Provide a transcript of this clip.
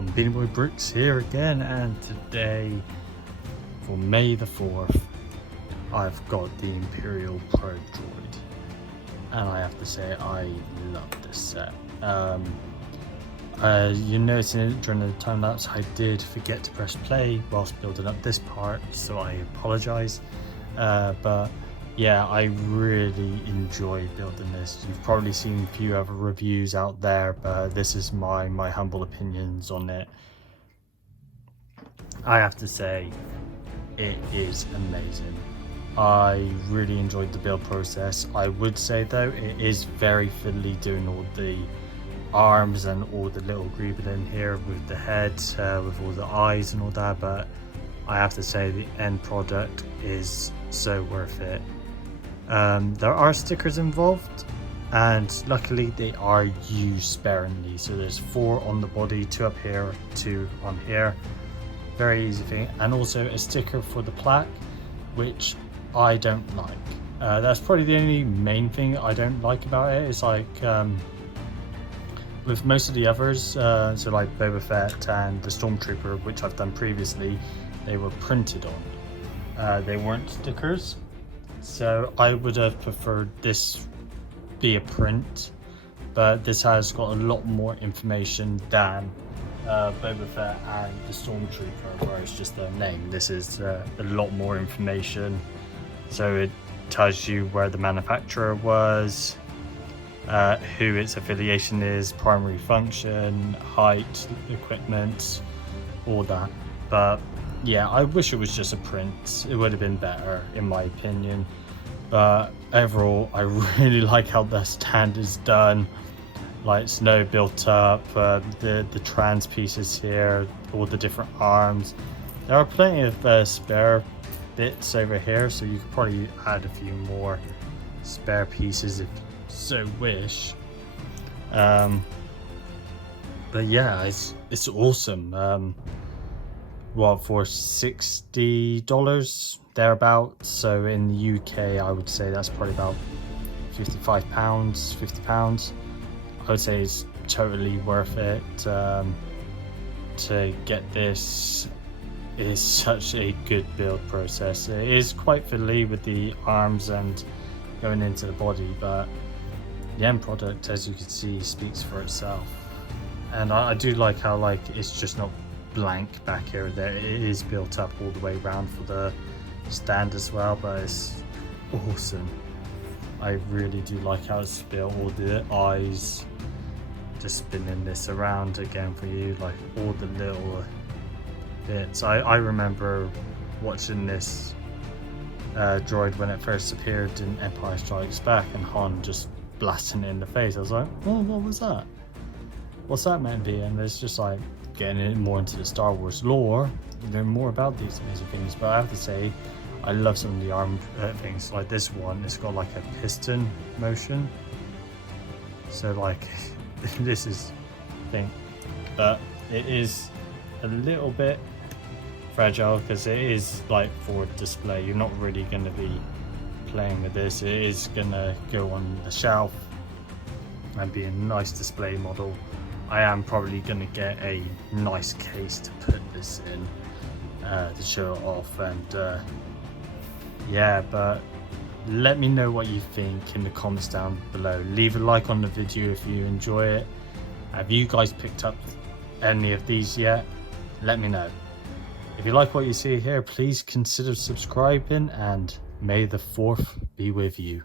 everyone, Beanie Boy Brooks here again, and today for May the 4th I've got the Imperial Probe Droid, and I have to say I love this set. You noticed during the time lapse I did forget to press play whilst building up this part, so I apologise, but yeah, I really enjoy building this. You've probably seen a few other reviews out there, but this is my humble opinions on it. I have to say, it is amazing. I really enjoyed the build process. I would say though, it is very fiddly doing all the arms and all the little greeble in here with the head, with all the eyes and all that, but I have to say the end product is so worth it. There are stickers involved, and luckily they are used sparingly. So there's 4 on the body, 2 up here, 2 on here. Very easy thing. And also a sticker for the plaque, which I don't like. That's probably the only main thing I don't like about it. It's like with most of the others, so like Boba Fett and the Stormtrooper, which I've done previously, they were printed on. They weren't stickers. So I would have preferred this be a print, but this has got a lot more information than Boba Fett and the Stormtrooper, where it's just their name. This is a lot more information, so it tells you where the manufacturer was, who its affiliation is, primary function, height, equipment, all that. But yeah, I wish it was just a print. It would have been better in my opinion, but overall I really like how the stand is done. Like snow built up, the trans pieces here, all the different arms. There are plenty of spare bits over here, so you could probably add a few more spare pieces if you so wish. But yeah, it's awesome. What, for $60 thereabouts? So in the UK I would say that's probably about £55, £50. I would say it's totally worth it to get this. Is such a good build process. It is quite fiddly with the arms and going into the body, but the end product, as you can see, speaks for itself. And I do like how like it's just not blank back here. There it is built up all the way around for the stand as well, but it's awesome. I really do like how it's built, all the eyes. Just spinning this around again for you, like all the little bits. I remember watching this droid when it first appeared in Empire Strikes Back, and Han just blasting it in the face. I was like, oh, what was that? What's that meant to be? And it's just like getting it more into the Star Wars lore, learn more about these amazing things. But I have to say, I love some of the arm things. Like this one, it's got like a piston motion. So like, this is thing, but it is a little bit fragile because it is like for display. You're not really going to be playing with this. It is going to go on the shelf and be a nice display model. I am probably going to get a nice case to put this in to show it off, and yeah, but let me know what you think in the comments down below. Leave a like on the video if you enjoy it. Have you guys picked up any of these yet? Let me know. If you like what you see here, please consider subscribing, and may the 4th be with you.